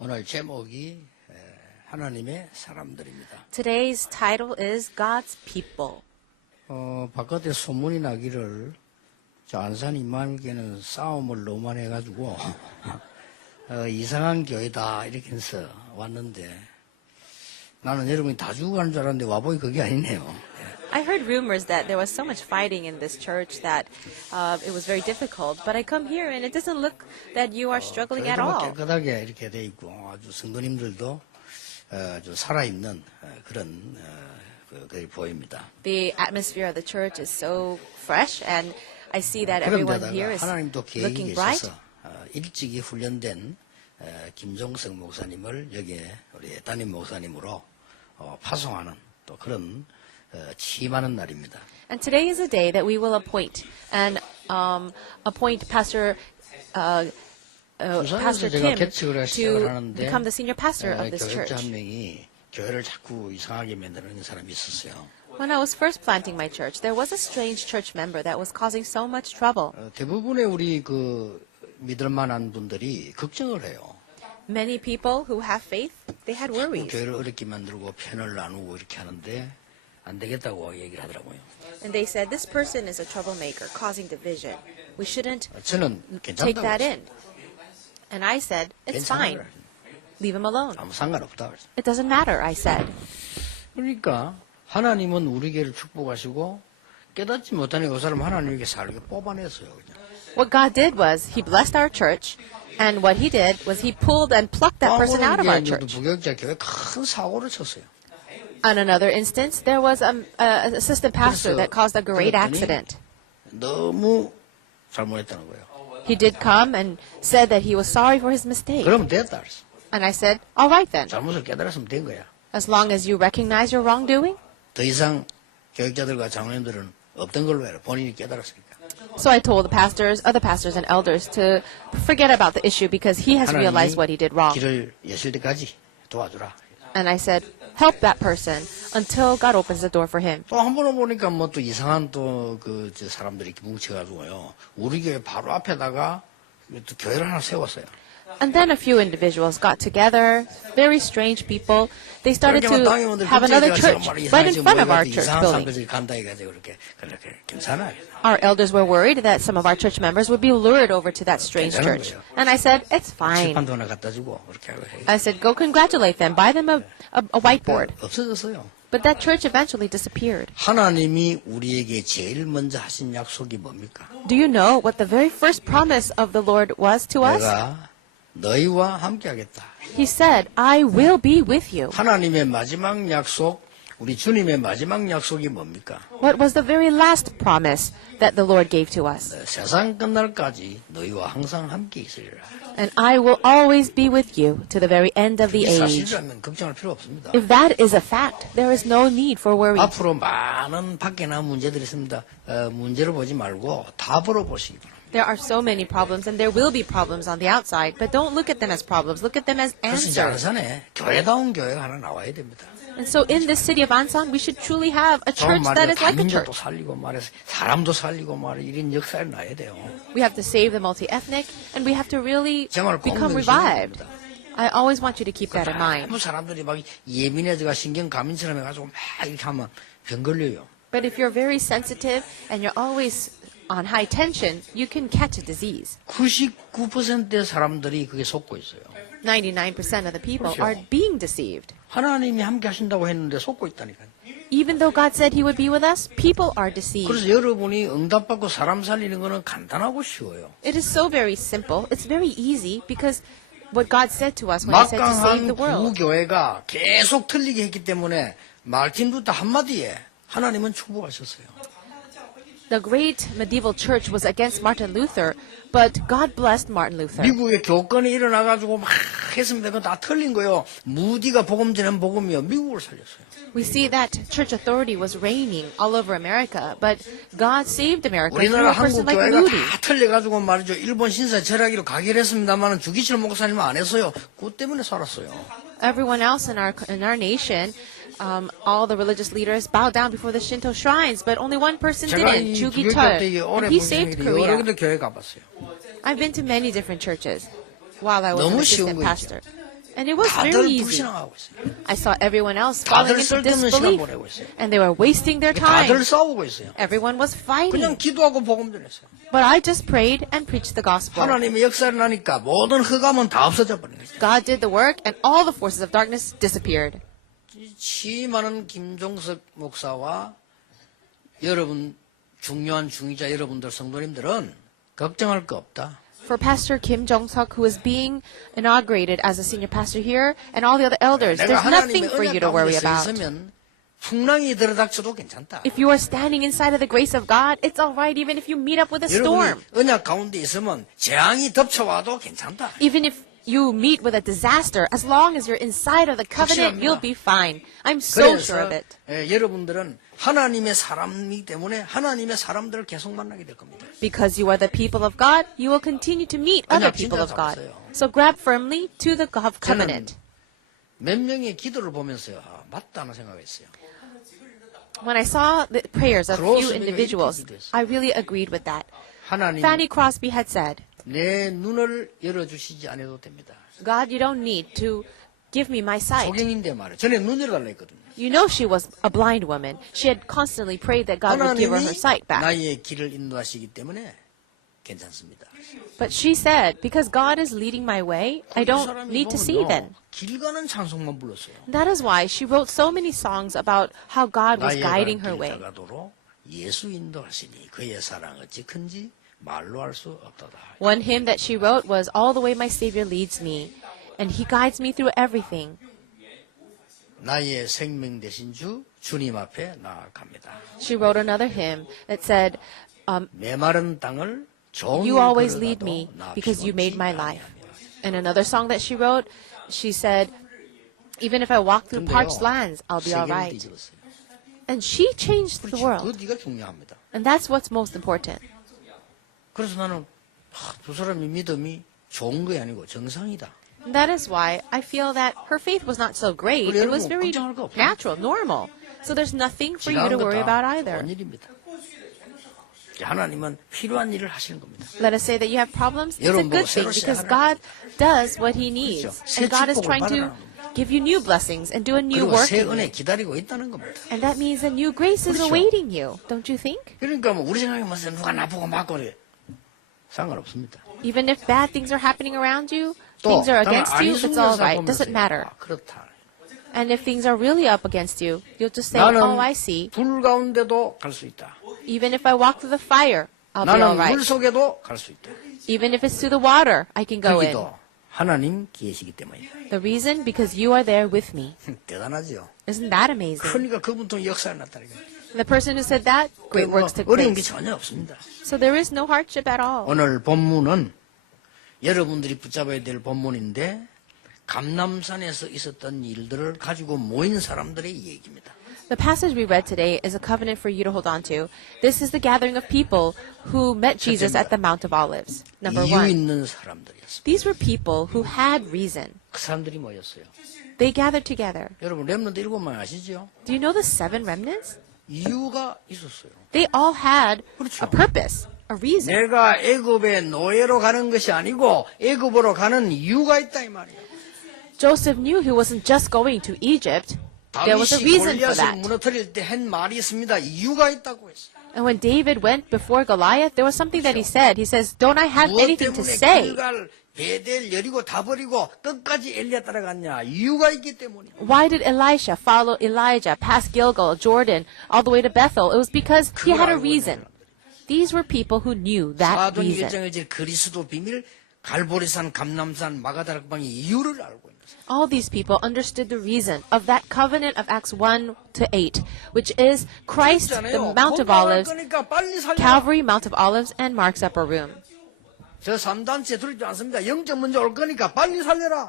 오늘 제목이 하나님의 사람들입니다. Today's title is God's People. 바깥에 소문이 나기를 저 안산 임마누엘교회는 싸움을 너무 많이 해가지고 이상한 교회다 이렇게 해서 왔는데 나는 여러분이 다 죽어가는 줄 알았는데 와보니 그게 아니네요. I heard rumors that there was so much fighting in this church that it was very difficult. But I come here and it doesn't look that you are struggling at 교회도 all. 깨끗하게 이렇게 돼 있고 아주 성도님들도 아주 살아있는 그런 그게 보입니다. The atmosphere of the church is so fresh, and I see that everyone here 그런데다가 is 하나님도 계획이 looking bright. 계셔서 일찍이 훈련된 김종석 목사님을 여기에 우리 담임 목사님으로 파송하는 또 그런 취임하는 날입니다. And today is a day that we will appoint Pastor 부산에서 제가 Kim 개척을 시작을 to 하는데 become the senior pastor of this 교육자 church. 한 명이 교회를 자꾸 이상하게 만드는 사람이 있었어요. When I was first planting my church, there was a strange church member that was causing so much trouble. 대부분의 우리 믿을 만한 분들이 걱정을 해요. Many people who have faith, they had worries. 교회를 어렵게 만들고 편을 나누고 이렇게 하는데 안 되겠다고 얘기를 하더라고요. And they said, this person is a troublemaker, causing division. We shouldn't 저는 take 괜찮다고 that 했어요. in. And I said, it's 괜찮아요. fine. Leave him alone. 아무 상관없다 그랬어요. It doesn't matter, I said. 그러니까 하나님은 우리 교회를 축복하시고 깨닫지 못하니 그 사람 하나님에게 살게 뽑아냈어요. 그냥. What God did was, He blessed our church, and what He did was He pulled and plucked that person out of our church. 부교육자 교회 큰 사고를 쳤어요. On another instance, there was an assistant pastor that caused a great accident. 너무 잘못했다는 거예요. He did come and said that he was sorry for his mistake. 그러면 됐다 그랬어. And I said, all right then. 잘못을 깨달았으면 된 거야. As long as you recognize your wrongdoing. 더 이상 교육자들과 장로님들은 없던 걸로 해라. 본인이 깨달았으니까. So I told the pastors, other pastors and elders to forget about the issue because he has realized what he did wrong. 길을 여실 때까지 도와주라. And I said, help that person until God opens the door for him. 또 한 번은 보니까 뭐 또 이상한 또 사람들이 이렇게 뭉쳐가지고요. 우리 교회 바로 앞에다가 또 교회를 하나 세웠어요. And then a few individuals got together, very strange people. They started to have another church right in front of our church building. Our elders were worried that some of our church members would be lured over to that strange church. And I said, it's fine. I said, go congratulate them. Buy them a whiteboard. 없어졌어요. But that church eventually disappeared. 하나님이 우리에게 제일 먼저 하신 약속이 뭡니까? Do you know what the very first promise of the Lord was to us? 내가 너희와 함께하겠다. He said, I will be with you. 하나님의 마지막 약속, 우리 주님의 마지막 약속이 뭡니까? What was the very last promise that the Lord gave to us? 세상 끝날까지 너희와 항상 함께 있으리라. And I will always be with you to the very end of the 이 age. 사실이라면 걱정할 필요 없습니다. If that is a fact, there is no need for worry. 앞으로 많은 밖에 나온 문제들이 있습니다. 문제를 보지 말고 다 벌어보시기 바랍니다. There are so many problems, and there will be problems on the outside, but don't look at them as problems. Look at them as 그래서 이제 answers. 안산에 교회다운 교회가 하나 나와야 됩니다. And so in this city of Ansan, we should truly have a church that is like a 민족도 church. 살리고 말해서 사람도 살리고 말해 이런 역사를 놔야 돼요. We have to save the multi-ethnic, and we have to really 정말 꼭 become 명심해야 revived. 됩니다. I always want you to keep that in mind. 너무 사람들이 막 예민해져가 신경 감인처럼 해가지고 막 이렇게 하면 병 걸려요. But if you're very sensitive and you're always on high tension, you can catch a disease. 99%의 사람들이 그게 속고 있어요. 99% of the people 그렇죠. are being deceived. 하나님이 함께 하신다고 했는데 속고 있다니까요. Even though God said He would be with us, people are deceived. 그래서 여러분이 응답받고 사람 살리는 거는 간단하고 쉬워요. It is so very simple. It's very easy because what God said to us when He said to save 막강한 the world. 구교회가 계속 틀리게 했기 때문에 말틴 루터 한마디에 하나님은 축복하셨어요. The great medieval church was against Martin Luther, but God blessed Martin Luther. 미국에 교권이 일어나가지고 막 했습니다. 그거 다 틀린 거예요. 무디가 복음 전한 복음이요. 미국을 살렸어요. We see that church authority was reigning all over America, but God saved America through 우리나라 a person 한국 like 교회가 Moody. 다 틀려가지고 말이죠. 일본 신사 절하기로 가결했습니다만 주기철 목사님은 안 했어요. 그것 때문에 살았어요. Everyone else in our nation, all the religious leaders bowed down before the Shinto shrines, but only one person 제가 didn't, 이 Chu 부교육 Gi-chul, 때 오래 and he saved 여러 Korea. 군데 교회 가봤어요. I've been to many different churches while I was an 너무 쉬운 assistant 거 pastor. And it was 다들 very easy. 불신앙하고 있어요. I saw everyone else falling 다들 into 쓸데없는 시간 disbelief. 보내고 있어요. And they were wasting their 다들 time. 싸우고 있어요. Everyone was 그냥 fighting. 기도하고 복음 전했어요. But I just prayed and preached the gospel. 하나님의 역사를 하니까 모든 흑암은 다 없어져 버린 거죠. God did the work and all the forces of darkness disappeared. 치 많은 김종석 목사와 여러분 중요한 중위자 여러분들 성도님들은 걱정할 거 없다. For Pastor Kim Jong-suk, who is being inaugurated as a senior pastor here, and all the other elders, 내가 there's nothing 하나님의 for you 은혜 to worry 가운데 서 about. 있으면 풍랑이 들어닥쳐도 괜찮다. If you are standing inside of the grace of God, it's all right even if you meet up with a storm. 여러분이 언약 가운데 있으면 재앙이 덮쳐와도 괜찮다. Even if you meet with a disaster, as long as you're inside of the covenant, 확실합니다. you'll be fine. I'm so sure of 그래서 it. 여러분들은 하나님의 사람이기 때문에 하나님의 사람들을 계속 만나게 될 겁니다. Because you are the people of God, you will continue to meet other 언약 people 진짜 of God. 잡았어요. So grab firmly to the covenant. 몇 명의 기도를 보면서요. 아, 맞다는 생각했어요. When I saw the prayers of few 크로스비가 individuals, 이렇게 기도했어요. I really agreed with that. 하나님 Fanny Crosby had said, 내 눈을 열어주시지 않아도 됩니다. God, you don't need to give me my sight. 소경인데 말이에요. 전에 눈 열어달라 했거든요. You know she was a blind woman. She had constantly prayed that God would give her her 하나님이 sight back. 나의 길을 인도하시기 때문에 괜찮습니다. But she said, because God is leading my way, I 이 don't 사람이 need to see 보면요, then. 길 가는 찬송만 불렀어요. That is why she wrote so many songs about how God was 나의 guiding her 갈 way. 길 다가도록 예수 인도하시니 그의 사랑 어찌 큰지 말로 할 수 없도다. One hymn that she wrote was All the Way My Savior Leads Me, and He guides me through everything. 나의 생명 되신 주 주님 앞에 나아갑니다. She wrote another hymn that said, 메마른 땅을 종일 You always 걸어가도 lead me 나 because you made 피곤치 my life. 아니하며. And another song that she wrote, she said, Even if I walk through 근데요, parched lands, I'll be all 세계를 right. 뒤집었어요. And she changed the 그렇죠. world. 그가 중요합니다. And that's what's most important. 그래서 나는 두 사람의 믿음이 좋은 게 아니고 정상이다. And that is why I feel that her faith was not so great. It was very natural, normal. So there's nothing for you to worry about either. 좋은 일입니다. 하나님은 필요한 일을 하시는 겁니다. Let us say that you have problems. It's a 여러분, good thing 새로 because 시작하는 God does what He needs. 그렇죠. 새 And God is 축복을 trying to 받아라는 give you new blessings and do a new 그리고 work 새 in 은혜 you. 기다리고 있다는 겁니다. And that means a new grace is 그렇죠. awaiting you. Don't you think? 그러니까 뭐 우리 생각에 맞서 누가 나쁘고 맞고 그래 상관없습니다. Even if bad things are happening around you, 또 things are 다만 against you, it's all 안승준사 right. 보면서 Doesn't matter. 아, 그렇다. And if things are really up against you, you'll just say, oh, I see. 불 가운데도 갈 수 있다. Even if I walk through the fire, I'll be all 나는 right. 물 속에도 갈 수 있다. Even if it's through the water, I can go in. 거기도 하나님 계시기 때문이다. The reason? Because you are there with me. 대단하죠. Isn't that amazing? 그러니까 그분 통해 역사를 나타내니까. The person who said that, great 뭐 works took 어려운 게 place. 전혀 없습니다. So there is no hardship at all. 오늘 본문은 여러분들이 붙잡아야 될 본문인데 감남산에서 있었던 일들을 가지고 모인 사람들의 얘기입니다. The passage we read today is a covenant for you to hold on to. This is the gathering of people who met Jesus at the Mount of Olives. Number 이유 one, 있는 사람들이었습니다. these were people who had reason. 그 사람들이 모였어요. They gathered together. 여러분 렘넌트 7명 아시죠? Do you know the 7 remnants? 이유가 있었어요. They all had 그렇죠. a purpose, a reason. 내가 애굽의 노예로 가는 것이 아니고 애굽으로 가는 이유가 있다 이 말이에요. Joseph knew he wasn't just going to Egypt. There was a 다윗이 reason for 골리앗을 that. 무너뜨릴 때 한 말이 있습니다. 이유가 있다고 했어요. And when David went before Goliath, there was something that he said. He says, don't I have 무엇 anything to 때문에 say? 길갈, 베델, 여리고 다 버리고 끝까지 엘리야 따라갔냐? 이유가 있기 때문이에요. Why did Elisha follow Elijah past Gilgal, Jordan, all the way to Bethel? It was because he had a reason. These were people who knew that reason. 사도행전에 질 그리스도 비밀, 갈보리산, 감남산, 마가다락방의 이유를 알고 있는 거예요. All these people understood the reason of that covenant of Acts 1 to 8, which is Christ, the Mount of Olives, 그러니까 빨리 살려. Calvary, Mount of Olives, and Mark's upper room. 저 3단체 두렵지 않습니다. 영적 먼저 올 거니까 빨리 살려라.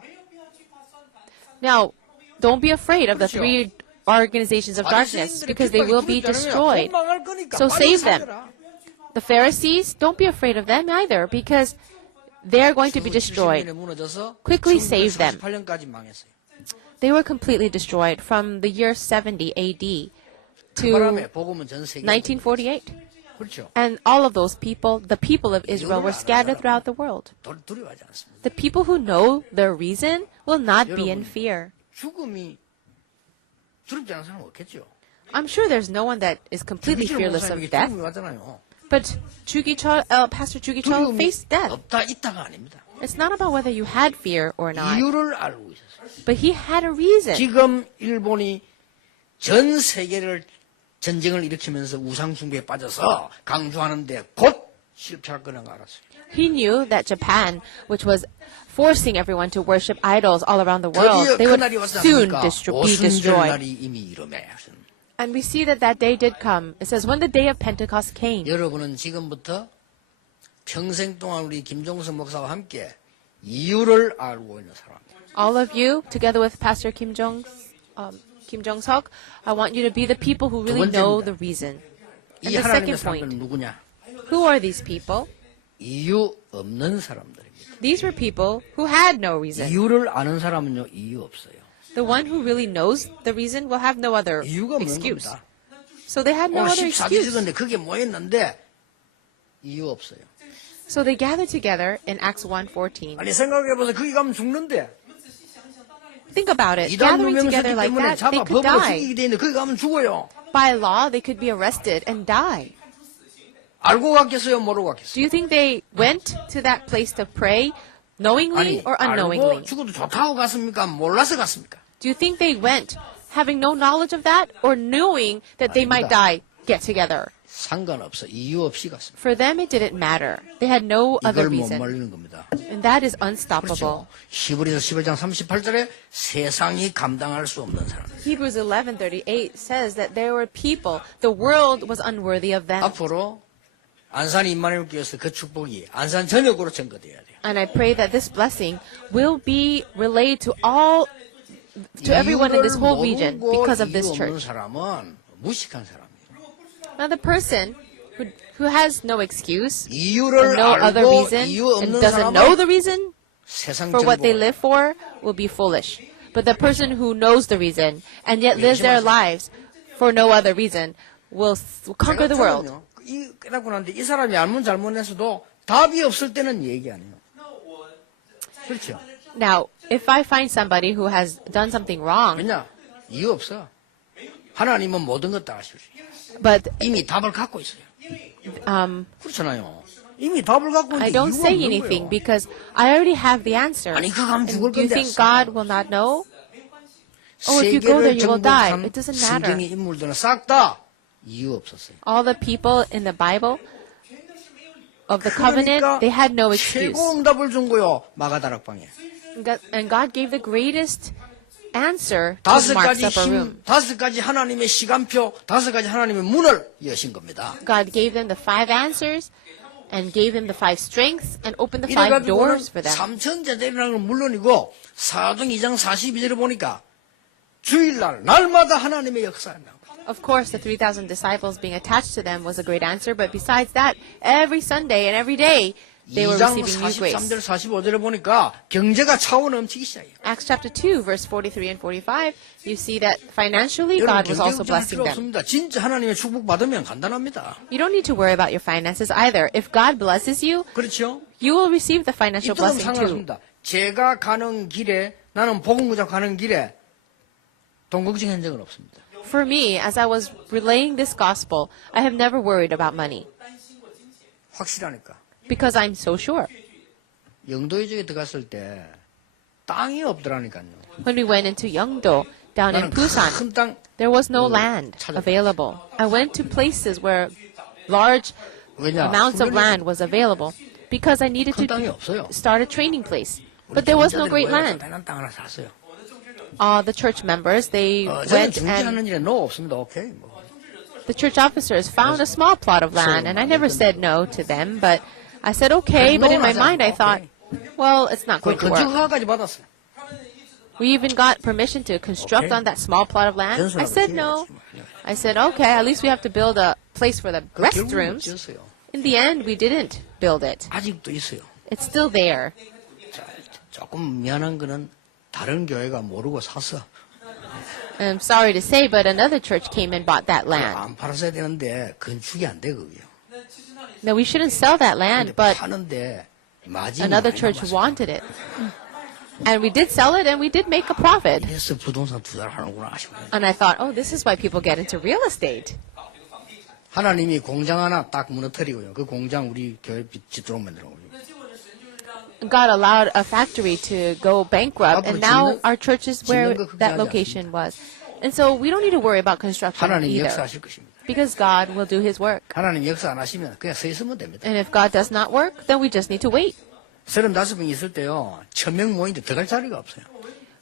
Now, don't be afraid of the 그렇죠. 3 organizations of darkness, because they will be destroyed. 도망갈 거니까 So 빨리 save them. 살려라. The Pharisees, don't be afraid of them either, because they're going to be destroyed. Quickly save them. 18년까지 망했어요. They were completely destroyed from the year 70 AD 그 to 바람에 복음은 전 세계 1948. 그렇죠. And all of those people, the people of Israel, were scattered throughout the world. 두려워하지 않습니다. The people who know their reason will not be in fear. 죽음이 두렵지 않은 사람은 없겠죠. I'm sure there's no one that is completely fearless of death. 두려움이 왔잖아요. But Pastor Jugi-chol faced death. 없다 있다가 아닙니다. It's not about whether you had fear or not, 이유를 알고 있었어요. but he had a reason. 지금 일본이 전 세계를 전쟁을 일으키면서 우상 숭배에 빠져서 강조하는데 곧 실패할 거라는 걸 알았어요. He knew that Japan, which was forcing everyone to worship idols all around the world, 드디어 they 그 would 날이 왔지 soon 않습니까? be destroyed. 오순절날이 이미 이름에. And we see that that day did come. It says, when the day of Pentecost came. 여러분은 지금부터 평생 동안 우리 김종석 목사와 함께 이유를 알고 있는 사람입니다. All of you, together with Pastor Kim Jong-seok, I want you to be the people who really know the reason. And 이 the 하나님의 second point, 사람들은 누구냐? who are these people? 이유 없는 사람들입니다. These were people who had no reason. 이유를 아는 사람은요, 이유 없어요. The one who really knows the reason will have no other 이유가 없는 excuse. 겁니다. So they had no 오늘 other 14절 excuse. 읽었는데 그게 뭐였는데 이유 없어요. So they gathered together in Acts 1:14. 아니 생각해보세요. 거기 가면 죽는데 Think about it. 이단 Gathering 누명서기 together like 때문에 that, they 잡아 could 법으로 die. 죽이게 돼 있는데 거기 가면 죽어요. By law, they could be arrested and die. 알고 갔겠어요? 모르고 갔겠어요? Do you think they went to that place to pray knowingly 아니 or 알고 unknowingly? 죽어도 좋다고 갔습니까? 몰라서 갔습니까? Do you think they went having no knowledge of that or knowing that they might die, get together? 상관없어. 이유 없이 갔습니다. For them, it didn't matter. They had no other 이걸 못 reason. 말리는 겁니다. And that is unstoppable. 그렇죠. 히브리서 11장 38절에 세상이 감당할 수 없는 사람. Hebrews 11:38 says that there were people, the world was unworthy of them. 앞으로 안산 임마누엘 교회에서 그 축복이 안산 전역으로 전거돼야 돼요. And I pray that this blessing will be relayed to everyone in this whole region because of this 이유 없는 church. 사람은 무식한 사람이에요. Now the person who has no excuse, 이유를 no other 알고 reason, 이유 and 없는 doesn't know 사람은 the reason 세상 for what they 정보 live for will be foolish. But the person who knows the reason and yet lives their lives for no other reason will conquer the world. 이 깨닫고 난데 이 사람이 알면 잘못했어도 답이 없을 때는 얘기 안 해요. 그렇죠? Now, if I find somebody who has done something wrong, 왜냐? 이유 없어. 하나님은 모든 것 다 아시죠. but 이미 답을 갖고 있어요. um, 그렇잖아요. 이미 답을 갖고 I 있는데 don't 이유가 say 없는 anything 거예요. because I already have the answer. 아니 그거 하면 And 죽을 do you 건데 think God will not know? Oh, if you go there, 세계를 you will die. 정복한 It doesn't matter. 성경의 인물들은 싹 다 이유 없었어요. All the people in the Bible of the covenant, 그러니까 they had no excuse. 최고 응답을 준 거요. 마가다락방에. And God gave the greatest answer to 다섯 Mark's 가지 upper room. 다섯 가지 하나님의 시간표, 다섯 가지 하나님의 문을 여신 겁니다. God gave them the 5 answers and gave them the 5 strengths and opened the 5 이래가지고는 doors for them. 삼천제자라는 건 물론이고 사도행 2장 42절에 보니까 주일날 날마다 하나님의 역사한다. Of course, the 3,000 disciples being attached to them was a great answer, but besides that, every Sunday and every day, they were 2장 receiving new grace. 43절 45절에 보니까 경제가 차원 넘치기 시작해요. Acts chapter 2, verse 43 and 45, you see that financially 여러분 God was 경제 also 걱정할 blessing 필요 them. 없습니다. 진짜 하나님의 축복 받으면 간단합니다. You don't need to worry about your finances either. If God blesses you, 그렇죠? you will receive the financial 이쪽은 blessing too. 상관없습니다. 제가 가는 길에 나는 복음구자 가는 길에 돈 걱정한 적은 없습니다. For me, as I was relaying this gospel, I have never worried about money 확실하니까. because I'm so sure. 영도에 쪽에 들어갔을 때 땅이 없더라니까요. When we went into Yeongdo, down in 나는 Busan, 큰 땅 there was no land available. I went to places where large 왜냐? amounts of land was available because I needed 큰 to 땅이 없어요. start a training place. But there was no great land. 대단 땅 하나 샀어요. The church members, they 저는 went 중재하는 and 일에 노 없습니다. 오케이. 뭐. the church officers found a small plot of land, and I never said no to them, but I said okay, but in my mind I thought, well, it's not going to 건축 work. 허가까지 받았어요. We even got permission to construct on that small plot of land. I said no. I said, okay, at least we have to build a place for the 결국은 restrooms. 지었어요. In the end, we didn't build it. 아직도 있어요. It's still there. 조금 미안한 거는 다른 교회가 모르고 샀어. And I'm sorry to say, but another church came and bought that land. 안 팔았어야 되는데 건축이 안 돼, 그게요. No, we shouldn't sell that land, 근데 but 파는데 마진이 another 많이 church 남았어요. wanted it. And we did sell it, and we did make a profit. 그래서 부동산 투자를 하는구나 싶어요. And I thought, oh, this is why people get into real estate. 하나님이 공장 하나 딱 무너뜨리고요. 그 공장 우리 교회 짓도록 만들어 놓고요. God allowed a factory to go bankrupt, and now 짓는- our church is where 짓는 거 걱정하지 that location was. And so we don't need to worry about construction 하나님이 either, 역사하실 것입니다. because God will do His work. 하나님 역사 안 하시면 그냥 서 있으면 됩니다. And if God does not work, then we just need to wait. 35명 있을 때요. 1000명 모이는데 들어갈 자리가 없어요.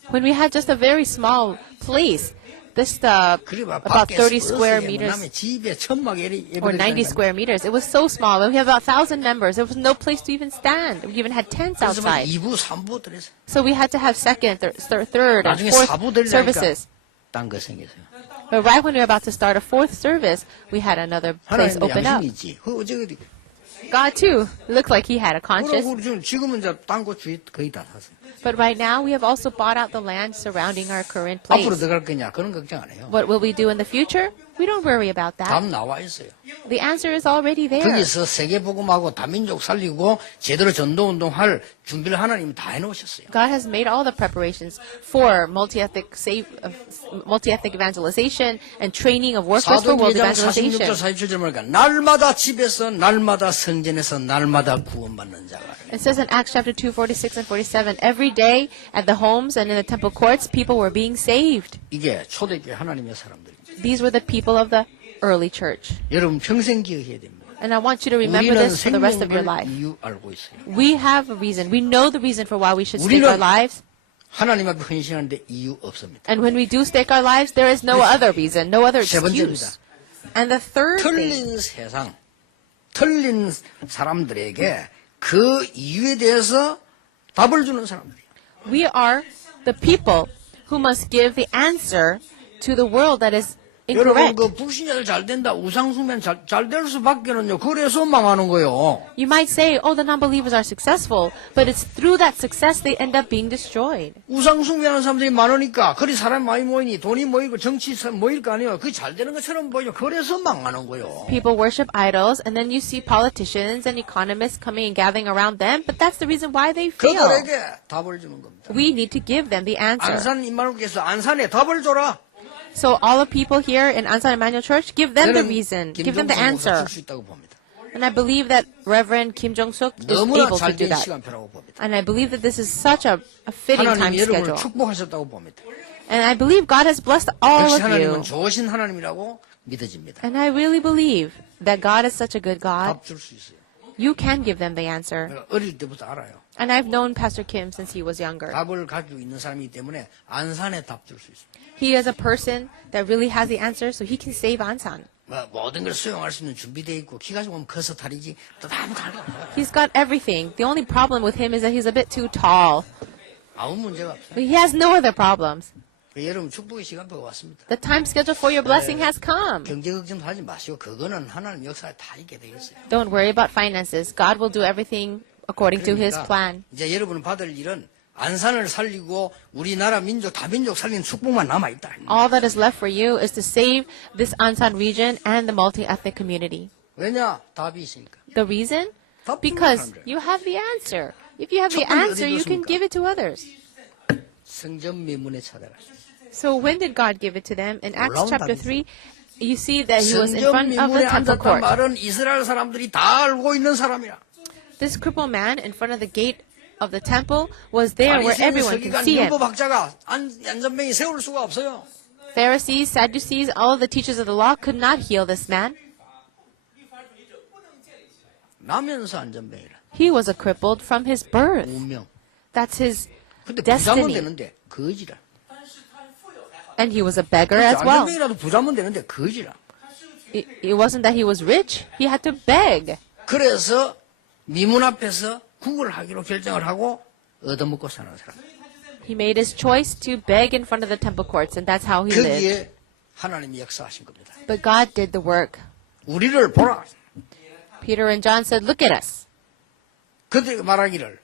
When we had just a very small place, this 그리고 about 밖에 30 square meters 남의 집에 천막 or 90 square meters, it was so small. When we have about 1,000 members, there was no place to even stand. We even had tents 그래서 막 outside. 2부, 3부 들어서 So we had to have second, third, and 나중에 fourth 4부 들리니까 services. 딴 거 생겼어요. But right when we were about to start a fourth service, we had another place 하나님도 open up. 양심이 있지. 그 어저께 God too looked like He had a conscience. 그러고 지금은 이제 딴거 주위 거의 다 샀어요. But right now, we have also bought out the land surrounding our current 앞으로 place. 들어갈 거냐 그런 걱정 안 해요. What will we do in the future? We don't worry about that. 답 나와 있어요. The answer is already there. 거기서 세계복음하고 다민족 살리고 제대로 전도운동할 준비를 하나님이 다 해놓으셨어요. God has made all the preparations for multi-ethnic evangelization and training of workers for world 사도행전 46절 evangelization. 47절 말까 날마다 집에서 날마다 성전에서 날마다 구원받는 자가 It says in Acts chapter 2, 46 and 47, every day at the homes and in the temple courts, people were being saved. 이게 초대교회 하나님의 사람들입니다. These were the people of the early church. 여러분 평생 기억해야 됩니다. And I want you to remember 우리는 this for the rest of your 생명을 life. 이유 알고 있어요. We have a reason. We know the reason for why we should stake 우리는 our lives. 하나님 앞에 헌신하는데 이유 없습니다. And when we do stake our lives, there is no other reason, no other 세 excuse. 번째입니다. And the third thing, 틀린 세상, 틀린 사람들에게 그 이유에 대해서 답을 주는 사람들이에요. we are the people who must give the answer to the world that is 여러분 incorrect. 그 불신자들 잘 된다 우상숭배는 잘 될 수밖에는요. 그래서 망하는 거예요. You might say, oh, the non-believers are successful, but it's through that success they end up being destroyed. 우상숭배하는 사람들이 많으니까 그리 사람 많이 모이니 돈이 모이고 정치 모일 거 아니에요. 그게 잘 되는 것처럼 보이죠. 그래서 망하는 거예요. People worship idols, and then you see politicians and economists coming and gathering around them, but that's the reason why they fail. 그들에게 답을 주는 겁니다. We need to give them the answer. 안산 임마누께서 안산에 답을 줘라. So all the people here in Ansan Emmanuel Church, give them the reason, give them the answer. 줄수 있다고 봅니다. And I believe that Reverend Kim Jong-suk is 너무나 able to do 잘된 that. 시간표라고 봅니다. And I believe that this is such a fitting time 하나님이 여러분을 schedule. 축복하셨다고 봅니다. And I believe God has blessed all 역시 of you. 하나님은 좋으신 하나님이라고 믿어집니다. And I really believe that God is such a good God. 답 줄 수 있어요. You can give them the answer. 내가 어릴 때부터 알아요. And I've known Pastor Kim since he was younger. 답을 가지고 있는 사람이기 때문에 안산에 답 줄 수 있어요. He is a person that really has the answer, so he can save Ansan. 모든 걸 수용할 수 있는 준비되어 있고 키가 조금 커서 탈이지 또 아무 탈도 없어요. He's got everything. The only problem with him is that he's a bit too tall. 아무 문제가 없어요. But he has no other problems. 여러분 축복의 시간표가 왔습니다. The time schedule for your blessing has come. 경제 걱정도 하지 마시고 그거는 하나님 역사에 다 있게 되겠어요. Don't worry about finances. God will do everything according to his plan. 이제 여러분 받을 일은 안산을 살리고 우리나라 민족 다민족 살리는 축복만 남아 있다. All that is left for you is to save this Ansan region and the multi-ethnic community. 왜냐? 답이 있으니까. The reason? 답 주는 Because 사람들. you have the answer. If you have the 첫 번째 answer, 어디 you can 뒀습니까? give it to others. 성전 미문에 찾아가. So when did God give it to them? In Acts 놀라운 chapter 답이죠. 3, you see that he was in 성전 front of the 미문에 temple 앉았단 court. 말은 이스라엘 사람들이 다 알고 있는 사람이라. This crippled man in front of the gate of the temple was there where 바리새인 everyone can 서기관 see him. 율법학자가 안전병이 세울 수가 없어요. Pharisees, Sadducees, all of the teachers of the law could not heal this man. 나면서 안전병이라. He was a crippled from his birth. 운명. That's his 근데 부자면 destiny. 되는데 거지라. And he was a beggar as well. 안전병이라도 부자면 되는데 거지라. It wasn't that he was rich. He had to beg. 그래서 미문 앞에서 구걸하기로 결정을 하고 얻어먹고 사는 사람. He made his choice to beg in front of the temple courts, and that's how he lived. 거기에 하나님이 역사하신 겁니다. But God did the work. 우리를 보라. Peter and John said, look at us. 그들이 말하기를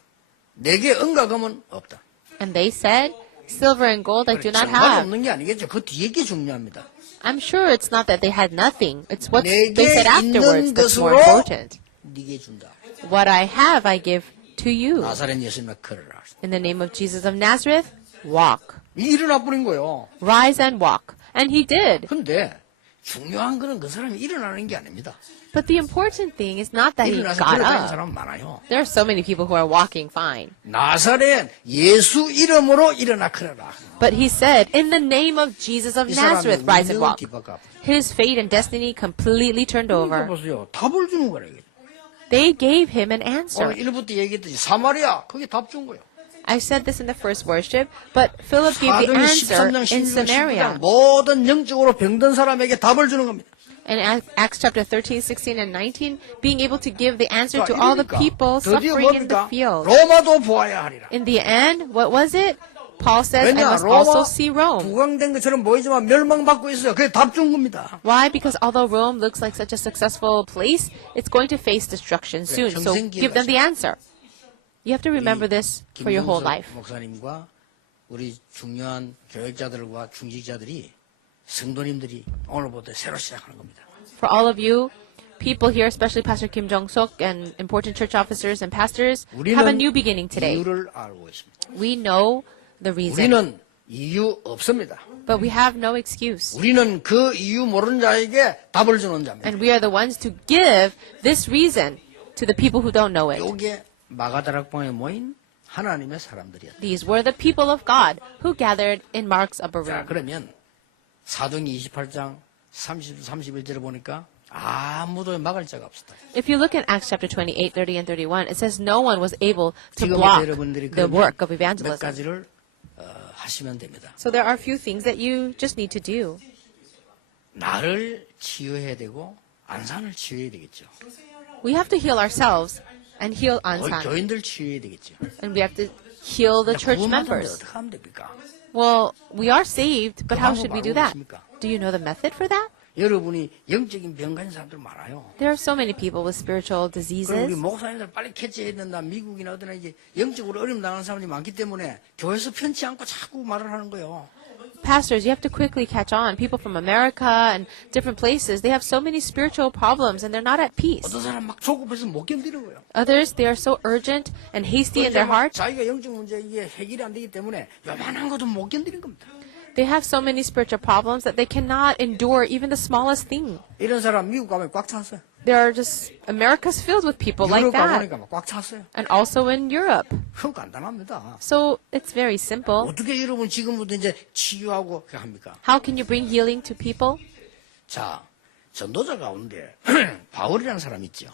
내게 은과 금은 없다. And they said, silver and gold I do not 정말 have. 없는 게 아니겠죠. 그 뒤에 게 중요합니다. I'm sure it's not that they had nothing. It's what 내게 they said 있는 afterwards that's more 것으로 important. 네게 준다. What I have, I give to you. 나사렛 예수님아 걸어라. In the name of Jesus of Nazareth, walk. 일어나 버린 거예요. Rise and walk. And he did. 근데 중요한 거는 그 사람이 일어나는 게 아닙니다. But the important thing is not that he 일어나서 got 걸어가는 up. 사람 많아요. There are so many people who are walking fine. 나사렛 예수 이름으로 일어나 걸어라. But he said, in the name of Jesus of 이 사람이 Nazareth, rise and 운명을 walk. 뒤바꿔. His fate and destiny completely turned 그러니까 over. 보세요. 답을 주는 거라 이게. They gave him an answer. 오늘 1부터 얘기했듯이 사마리아 거기 답 준 거예요. I said this in the first worship, but Philip gave the 사도행 answer 13장, in 16장, Samaria. 19장 모든 영적으로 병든 사람에게 답을 주는 겁니다. In Acts chapter 13, 16, and 19, being able to give the answer to 자, all the 이러니까 people 드디어 suffering in the 뭡니까? field. 로마도 보아야 하리라. In the end, what was it? Paul says, I 왜냐 must also 로마 see Rome. 부강된 것처럼 보이지만 멸망받고 있어요. 그게 답 준 겁니다. Why? Because although Rome looks like such a successful place, it's going to face destruction soon. So give them the answer. You have to remember this for your whole life. 목사님과 우리 중요한 교역자들과 중직자들이 성도님들이 오늘부터 새로 시작하는 겁니다. For all of you, people here, especially Pastor Kim Jong-suk and important church officers and pastors, have a new beginning today. 이유를 알고 있습니다. We know the reason, 우리는 이유 없습니다. but we have no excuse. 우리는 그 이유 모르는 자에게 답을 주는 자입니다. And we are the ones to give this reason to the people who don't know it. 이게 마가다락방에 모인 하나님의 사람들이었다. These were the people of God who gathered in Mark's upper 자, room. 그러면 사도행전 28장 31절을 보니까 아무도 막을 자가 없었다. If you look at Acts chapter 28, 30, and 31, it says no one was able to 지금부터 block 여러분들이 the work of 몇 evangelism. 가지를 하시면 됩니다. So there are a few things that you just need to do. 나를 치유해야 되고 안산을 치유해야 되겠죠. We have to heal ourselves and heal Ansan. 교인들 치유해야 되겠죠. And we have to heal the church 구원받는데 members. 어떻게 하면 됩니까? Well, we are saved, but how should we do that? 있습니까? Do you know the method for that? 여러분이 영적인 병 가진 사람들 많아요. There are so many people with spiritual 그럼 우리 diseases. 목사님들 빨리 캐치해야 된다. 미국이나 어디나 이제 영적으로 어려움 당하는 사람들이 많기 때문에 교회에서 편치 않고 자꾸 말을 하는 거예요. Pastors, you have to quickly catch on. People from America and different places, they have so many spiritual problems and they're not at peace. 어떤 사람 막 조급해서 못 견디는 거예요. Others, they are so urgent and hasty in their heart. 자기가 영적 문제 이게 해결이 안 되기 때문에 요만한 것도 못 견디는 겁니다. They have so many spiritual problems that they cannot endure even the smallest thing. 이런 사람 미국 가면 꽉 찼어요. There are just, America's filled with people like 유럽 that. 가보니까 막 꽉 찼어요. And also in Europe. 그건 간단합니다. So it's very simple. 어떻게 여러분 지금부터 이제 치유하고 그렇게 합니까? How can you bring healing to people? 자, 전도자 가운데 바울이라는 사람 있죠.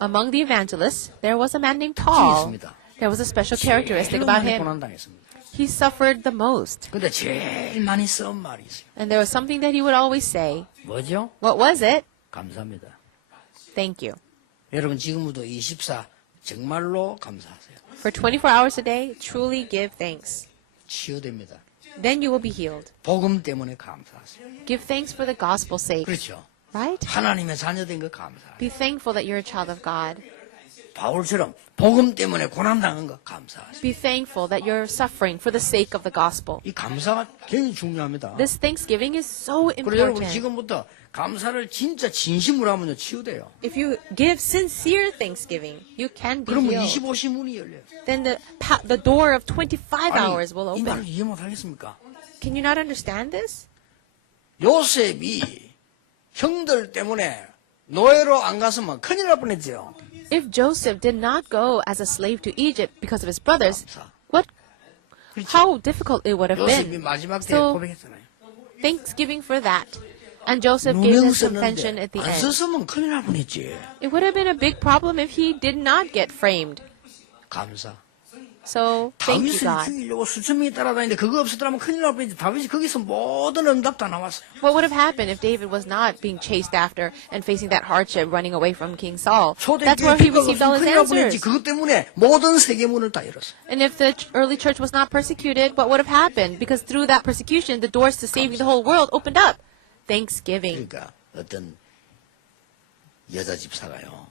Among the evangelists, there was a man named Paul. 있습니다. There was a special characteristic about 많이 him. 고난당했습니다. He suffered the most. 근데 제일 많이 써온 말이 있어요. And there was something that he would always say. 뭐죠? What was it? 감사합니다. Thank you. 여러분 지금부터 24 정말로 감사하세요. For 24 hours a day, truly give thanks. 치유됩니다. Then you will be healed. 복음 때문에 감사하세요. Give thanks for the gospel's sake. 그렇죠. Right? 하나님의 자녀된 거 감사해요. Be thankful that you're a child of God. 바울처럼 복음 때문에 고난당한 거 감사하세요. Be thankful that you're suffering for the sake of the gospel. 이 감사가 굉장히 중요합니다. This thanksgiving is so 그리고 여러분 important. 지금부터 감사를 진짜 진심으로 하면요 치유돼요. If you give sincere thanksgiving, you can be 그러면 healed. 25시문이 열려요. Then the door of 25 hours will 이 open. 말을 이해 못하겠습니까? Can you not understand this? 요셉이 형들 때문에 노예로 안 갔으면 큰일 날 뻔했죠. If Joseph did not go as a slave to Egypt because of his brothers, 감사. what? 그렇죠. How difficult it would have 요셉이 been. 마지막 때 So 고백했잖아요. thanksgiving for that. And Joseph gave 누명 his confession 썼는데 at the 안 end. 썼으면 큰일 날 뻔했지. It would have been a big problem if he did not get framed. 감사. So thank you, 다윗을 God. 죽이려고 수천 명이 따라다니는데 그거 없었더라면 큰일 날 뻔했지. 다윗이 거기서 모든 응답 다 나왔어요. What would have happened if David was not being chased after and facing that hardship running away from King Saul? That's where he 초대교회 received all his 큰일 날 뻔했지. answers. 그것 때문에 모든 세계문을 다 열었어요. And if the early church was not persecuted, what would have happened? Because through that persecution, the doors to saving the whole world opened up. Thanksgiving. 그러니까 어떤 여자 집사가요.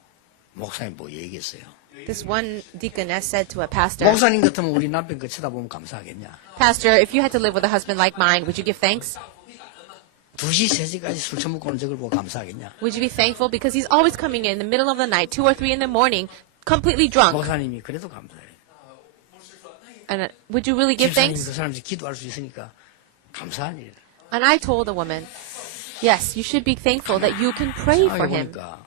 목사님 뭐 얘기했어요. This one deaconess said to a pastor, 목사님 같으면 우리 남편 그 쳐다보면 감사하겠냐. Pastor, if you had to live with a husband like mine, would you give thanks? 2시, 3시까지 술 처먹고 오는 적을 보고 감사하겠냐? Would you be thankful because he's always coming in the middle of the night, 2 or 3 in the morning, completely drunk? 목사님이 그래도 감사해요. And would you really give 집사님이 thanks? 그 사람이 기도할 수 있으니까 감사한 일이다. And I told the woman, yes, you should be thankful that you can pray for him. 보니까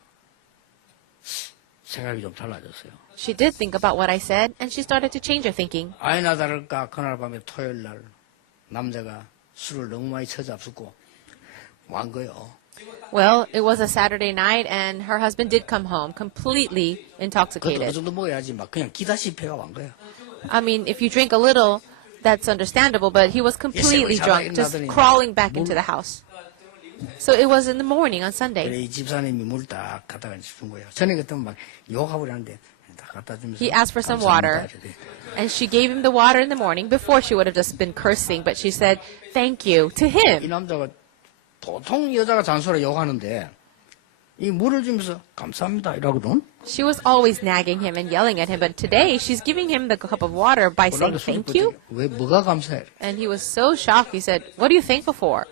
생각이 좀 달라졌어요. She did think about what I said, and she started to change her thinking. 아이나 다를까 그날 밤에 토요일 날 남자가 술을 너무 많이 처잡수고 완 거예요. Well, it was a Saturday night, and her husband did come home completely 그것도 그 intoxicated. 정도 먹어야지 막 그냥 기다시 배가 완 거예요. I mean, if you drink a little, that's understandable, but he was completely drunk, just crawling back into the house. So it was in the morning on Sunday. 그래 이 집사님이 물 딱 갖다가 준 거예요. 전에 그때는 막 욕하고 그러는데 딱 갖다 주면서 He asked for some water, and she gave him the water in the morning. Before, she would have just been cursing, but she said, thank you to 이 him. 남자가 보통 여자가 잔소리 욕하는데 이 물을 주면서 감사합니다 이러거든. She was always nagging him and yelling at him, but today she's giving him the cup of water by saying thank you. 왜 뭐가 감사해? And he was so shocked. He said, what are you thankful for?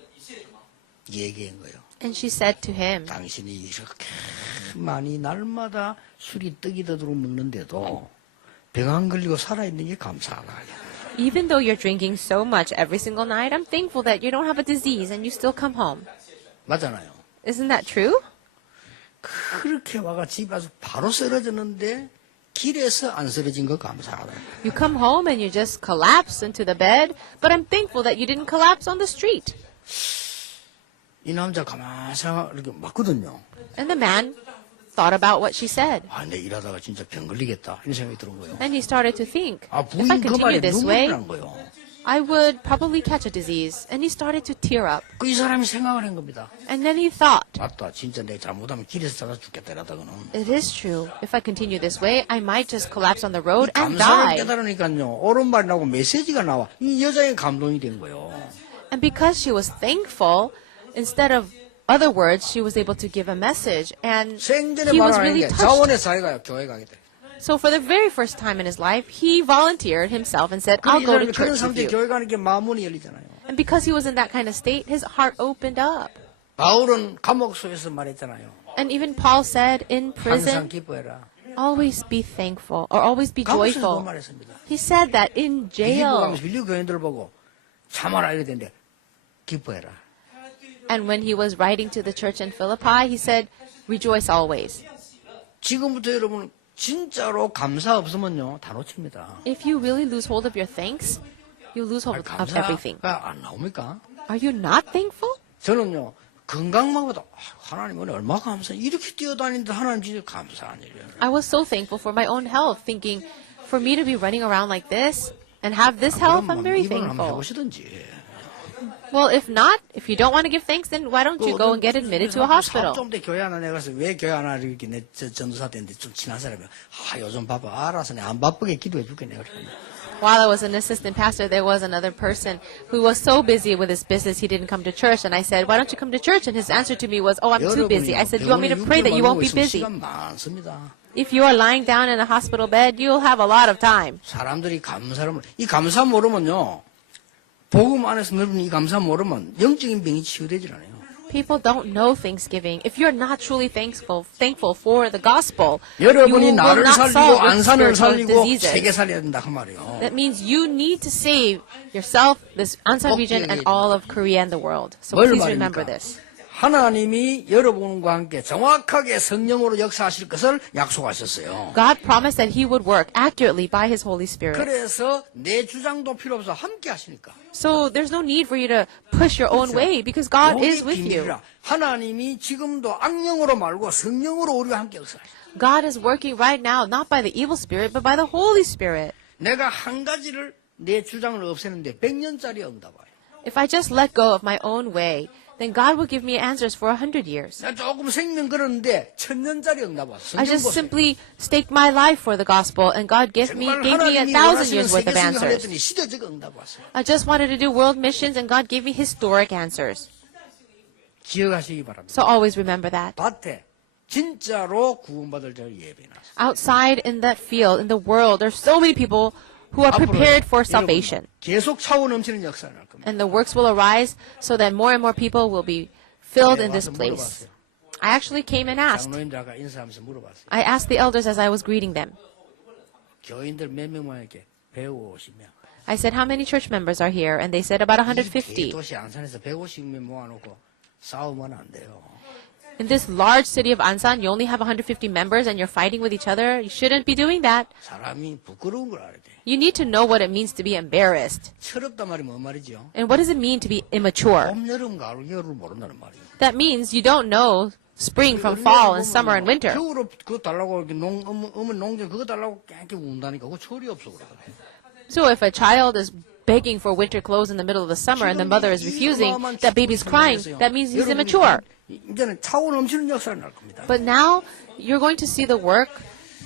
얘기한 거예요. And she said to him, 당신이 이렇게 많이 날마다 술이 떡이 더도록 먹는데도 병 안 걸리고 살아있는 게 감사하다. even though you're drinking so much every single night, I'm thankful that you don't have a disease and you still come home. 맞잖아요. Isn't that true? 그렇게 와가 집 와서 바로 쓰러졌는데 길에서 안 쓰러진 거 감사하다. You come home and you just collapse into the bed, but I'm thankful that you didn't collapse on the street. 이 남자 가만히 이렇게 맞거든요. And the man thought about what she said. 아, 내 일하다가 진짜 병 걸리겠다. 이런 생각이 드는 거예요. And he started to think, 아, if I 부인 그 말에 continue this 눈물이 way, 난 거예요. I would probably catch a disease. And he started to tear up. 그 이 사람이 생각을 한 겁니다. And then he thought, 맞다. 진짜 내가 잘못하면 길에서 살아 죽겠다 이러다가는. it is true. If I continue this way, I might just collapse on the road and 감사를 die. 깨달으니까요. 옳은 말이 나오고 메시지가 나와. 이 여자의 감동이 된 거예요. And because she was thankful, instead of other words, she was able to give a message. And 생전에 he was 말하는 really 게 touched. 자원의 사회가 교회 가겠다. So for the very first time in his life, he volunteered himself and said, I'll go to 그런 church with 상태에 you. 교회 가는 게 마음문이 열리잖아요. And because he was in that kind of state, his heart opened up. 바울은 감옥소에서 말했잖아요. And even Paul said in 항상 prison, 기뻐해라. always be thankful or always be 감옥소에서 joyful. 말했습니다. He said that in jail. 빌리고 교인들 보고 참아라 이래 되는데 기뻐해라. And when he was writing to the church in Philippi, he said, rejoice always. 지금부터 여러분 진짜로 감사 없으면요 다 놓칩니다. If you really lose hold of your thanks, you lose hold of everything. 감사가 안 나옵니까? Are you not thankful? 저는요 건강만 보다 하나님 은혜 얼마나 감사. 이렇게 뛰어다니는데 하나님 진짜 감사한 일이에요. I was so thankful for my own health, thinking, for me to be running around like this and have this health, I'm very 이번을 한번 thankful. 해보시든지. Well, if not, if you don't want to give thanks, then why don't you go and get admitted to a hospital? 좀 때 교회 하나 내가서 왜 교회 하나 이렇게 내 전도사 때인데 좀 친한 사람이 요즘 바빠 알아서 내가 안 바쁘게 기도해 줄게 내가 그랬거든. While I was an assistant pastor, there was another person who was so busy with his business he didn't come to church. And I said, why don't you come to church? And his answer to me was, oh, I'm too busy. I said, you want me to pray that you won't be busy? 시간 많습니다. If you are lying down in a hospital bed, you'll have a lot of time. 사람들이 감사를 이 감사 모르면요. 복음 안에서 넓은 이 감사 모르면 영적인 병이 치유되질 않아요. People don't know Thanksgiving. If you're not truly thankful for the gospel, you 여러분이 will 나를 not 살리고 solve your 안산을 spiritual 살리고 diseases. 세계 살려야 된다 그 말이에요. That means you need to save yourself, this Ansan region, and all of Korea and the world. So 뭘 please remember 말입니까? this. 하나님이 여러분과 함께 정확하게 성령으로 역사하실 것을 약속하셨어요. God promised that He would work accurately by His Holy Spirit. 그래서 내 주장도 필요 없어 함께 하시니까. So there's no need for you to push your own way because God is with you. 비밀이라. 하나님이 지금도 악령으로 말고 성령으로 우리와 함께 역사하시죠. God is working right now, not by the evil spirit, but by the Holy Spirit. 내가 한 가지를 내 주장을 없애는데 100년짜리 응답와요. If I just let go of my own way, then God will give me answers for 100 years. 나 조금 생명 걸었는데 1000년짜리 응답 왔어. I just simply staked my life for the gospel, and God gave me 1,000 years worth of answers. 시대적 응답 왔어요. I just wanted to do world missions, and God gave me historic answers. 기억하시기 바랍니다. So always remember that. 밭에 진짜로 구원받을 자를 예배해놨어요. Outside in that field, in the world, there's so many people who are 앞으로 prepared for 여러분, salvation. 계속 차고 넘치는 역사가 날 겁니다. And the works will arise so that more and more people will be filled in this place. I actually came and asked. 장로님들 아까 인사하면서 물어봤어요. I asked the elders as I was greeting them. 교인들 몇 명만 이렇게 150명. I said, how many church members are here? And they said about 150. 도시 안산에서 150명 모아놓고 싸우면 안 돼요. In this large city of Ansan, you only have 150 members and you're fighting with each other. You shouldn't be doing that. 사람이 부끄러운 걸 알아야 돼. You need to know what it means to be embarrassed. 철없단 말이 뭔 말이죠? And what does it mean to be immature? 봄, 여름, 가을, 겨울을 모른다는 말이에요. That means you don't know spring from fall and summer and winter. 겨울에 그거 달라고 이렇게 어머니 농장 그거 달라고 깽깽 운다니까 그거 철이 없어 그러거든. So if a child is begging for winter clothes in the middle of the summer and the mother is refusing, that baby's crying, that means he's immature. 이제는 차고 넘치는 역사가 날 겁니다. But now you're going to see the work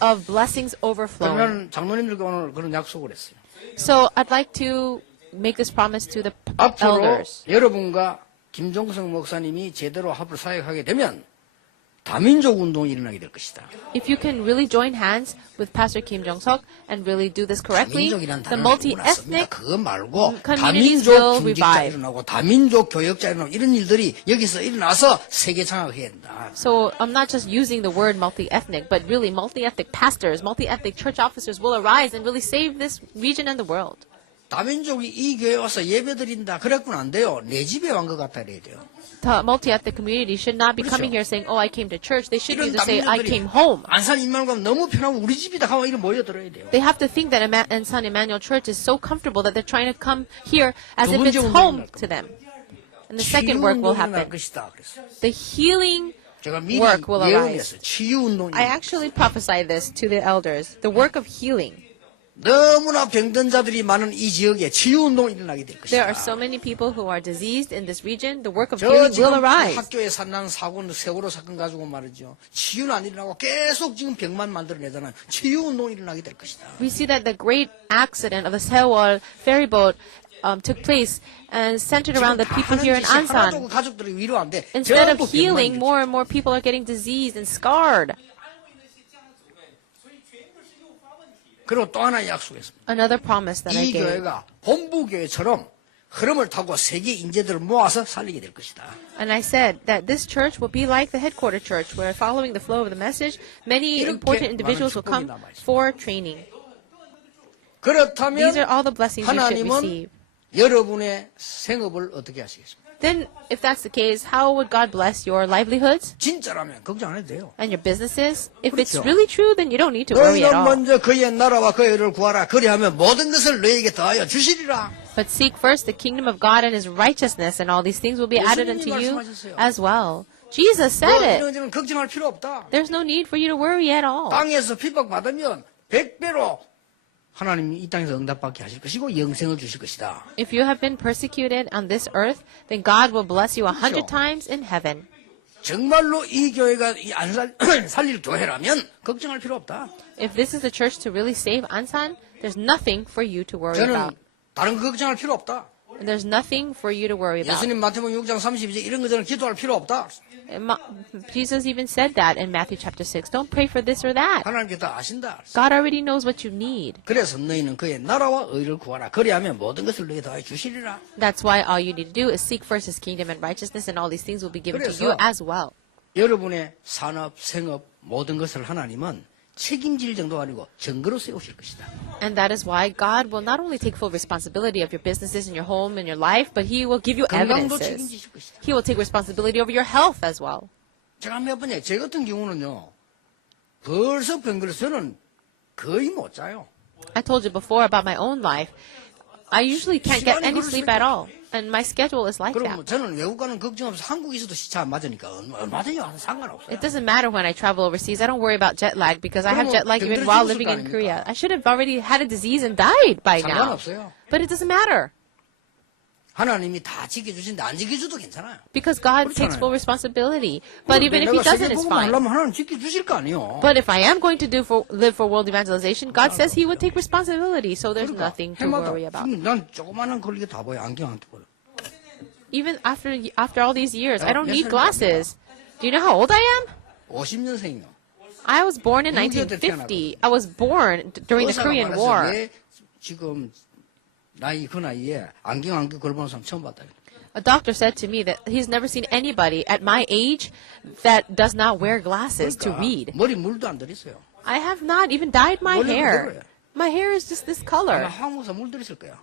of blessings overflowing. 저는 장로님들과 오늘 그런 약속을 했어요. So I'd like to make this promise to the 앞으로 elders. 여러분과 김종성 목사님이 제대로 합을 사역하게 되면 다민족 운동이 일어나게 될 것이다. If you can really join hands with Pastor Kim Jong-seok and really do this correctly, 다민족이란 the 단어는 multi-ethnic 그거 말고 communities 다민족 will 중직자 revive. 일어나고 다민족 교역자 일어나고 이런 일들이 여기서 일어나서 세계 장악해야 된다. So I'm not just using the word multi-ethnic, but really multi-ethnic pastors, multi-ethnic church officers will arise and really save this region and the world. 다민족이 이 교회에 와서 예배드린다 그랬구나 안 돼요. 내 집에 온 것 같아 이래야 돼요. The multi-ethnic community should not be coming here saying, oh, I came to church. They should 이런 either say, I 다민족들이 came home. 안산 임마누엘 너무 편하고 우리 집이다 하고 이런 모여들어야 돼요. They have to think that Ansan Emmanuel Church is so comfortable that they're trying to come here as 두 if it's 번째 home 운동이 날 to them. And the 치유 second work will 운동이 날 happen. 것이다 그랬어요. The healing 제가 미리 work will arise. 예언했어요. 치유 운동이. I actually prophesied this to the elders. The work of healing. 너무나 병든 자들이 많은 이 지역에 치유 운동이 일어나게 될 There 것이다. are so many people who are diseased in this region. The work of 저 healing 지금 will arise. 학교에 산난 사고는 세월호 사건 가지고 말이죠. 치유는 안 일어나고 계속 지금 병만 만들어내잖아요. 치유 운동이 일어나게 될 것이다. We see that the great accident of the Sewol ferry boat took place and centered around the people here in 하나도 Ansan. 그 가족들이 위로 안 돼. Instead of 전부 healing, 병만 more and more people are getting diseased and scarred. 그리고 또 하나 약속했습니다. Another promise that I 이 gave. 교회가 본부교회처럼 흐름을 타고 세계 인재들을 모아서 살리게 될 것이다. And I said that this church will be like the headquarter church, where following the flow of the message, many important individuals will come for training. 그렇다면 These are all the blessings you should 하나님은 receive. 여러분의 생업을 어떻게 하시겠습니까? Then, if that's the case, how would God bless your livelihoods 진짜라면 걱정 안 해도 돼요. and your businesses? If it's 그렇죠. really true, then you don't need to worry at 너희는 all. 먼저 그의 나라와 그의 의를 구하라. 그리하면 모든 것을 너희에게 더하여 주시리라. But seek first the kingdom of God and His righteousness, and all these things will be added unto you as well. Jesus said it. 너희는 걱정할 필요 없다. There's no need for you to worry at all. 땅에서 핍박받으면 100배로 하나님이 이 땅에서 응답받게 하실 것이고 영생을 주실 것이다. If you have been persecuted on this earth, then God will bless you 100 그렇죠. times in heaven. 정말로 이 교회가 안 살릴 교회라면 걱정할 필요 없다. If this is the church to really save Ansan, there's nothing for you to worry 저는 about. 다른 거 걱정할 필요 없다. And there's nothing for you to worry about. 예수님 마태복음 6장 32절 이런 것들은 기도할 필요 없다. Jesus even said that in Matthew chapter 6. Don't pray for this or that. 하나님께 다 아신다. God already knows what you need. 그래서 너희는 그의 나라와 의를 구하라. 그리하면 모든 것을 너희에 더하여 주시리라. That's why all you need to do is seek first His kingdom and righteousness, and all these things will be given to you as well. 여러분의 산업, 생업 모든 것을 하나님은 책임질 정도가 아니고 증거로 세우실 것이다. And that is why God will not only take full responsibility of your businesses and your home and your life, but He will give you 건강도 evidences. 책임지실 것이다. He will take responsibility over your health as well. 제가 몇 번에 제 같은 경우는요. 벌써 병들어서 저는 거의 못 자요. I told you before about my own life. I usually can't get any sleep at all. And my schedule is like 그럼 that. 저는 외국 가는 걱정 없어. 한국에서도 시차 안 맞으니까 얼마든지 상관없어요. It doesn't matter when I travel overseas. I don't worry about jet lag because I have 그러면 jet lag even 병들어 while 죽었을 living 거 in 아닙니까? Korea. I should have already had a disease and died by now. 상관없어요. But it doesn't matter 하나님이 다 지켜주신데 안 지켜줘도 괜찮아요. because God takes 그렇잖아요. full responsibility. But even if He 내가 doesn't, it's 세계복음 fine. 하려면 하나님 지켜주실 거 아니에요. But if I am going to live for world evangelization, God says He would take responsibility. So there's 그러니까 nothing to 해마다 worry about. 난 조그마한 걸리게 다 보여. 안경 안 끼고. Even after all these years, I don't 몇 need 살이냐? glasses. Do you know how old I am? 50년생이요. I was born in 1950. I was born during the Korean War. 지금 나이 그 나이에 안경 안 끼고 글 보는 사람 처음 봤다. A doctor said to me that he's never seen anybody at my age that does not wear glasses to read. 머리 물도 안 들였어요. I have not even dyed my 원래 hair. 그대로예요. My hair is just this 아마 color. 한국에서 물 들였을 거야.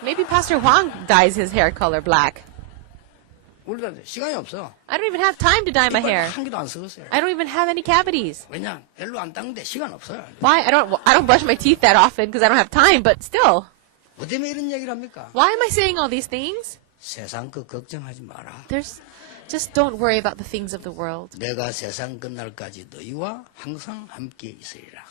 Maybe Pastor Huang dyes his hair color black. 물도 시간이 없어. I don't even have time to dye my 이빨 hair. 한 개도 안 썩었어요. I don't even have any cavities. 왜냐? 별로 안 닦는데 시간 없어요. Why? I don't brush my teeth that often because I don't have time, but still. 뭐 때문에 이런 얘기를 합니까? Why am I saying all these things? 세상 그 걱정하지 마라. Just don't worry about the things of the world. 내가 세상 끝날까지 너희와 항상 함께 있으리라.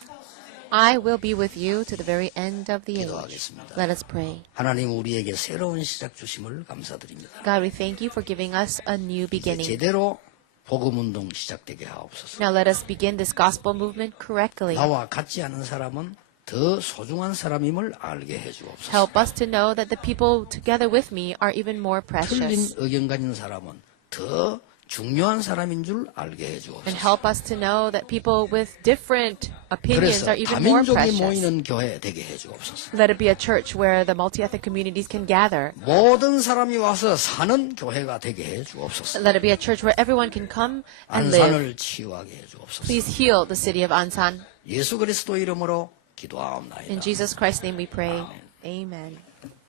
I will be with you to the very end of the age. 기도하겠습니다. Let us pray. 하나님 우리에게 새로운 시작 주심을 감사드립니다. God, we thank you for giving us a new 이제 beginning. 제대로 복음운동 시작되게 하옵소서. Now let us begin this gospel movement correctly. 나와 같지 않은 사람은 더 소중한 사람임을 알게 해주옵소서. Help us to know that the people together with me are even more 틀린 precious. 의견 가진 사람은 더 중요한 사람인 줄 알게 And 해주옵소서. help us to know that people with different opinions 그래서 are even more 다민족이 precious. 모이는 교회 되게 해주옵소서. Let it be a church where the multi-ethnic communities can gather. 모든 사람이 와서 사는 교회가 되게 해주옵소서. Let it be a church where everyone can come and live. 안산을 치유하게 해주옵소서. Please heal the city of Ansan. 예수 그리스도 이름으로 기도하옵나이다. In Jesus Christ's name we pray. Amen.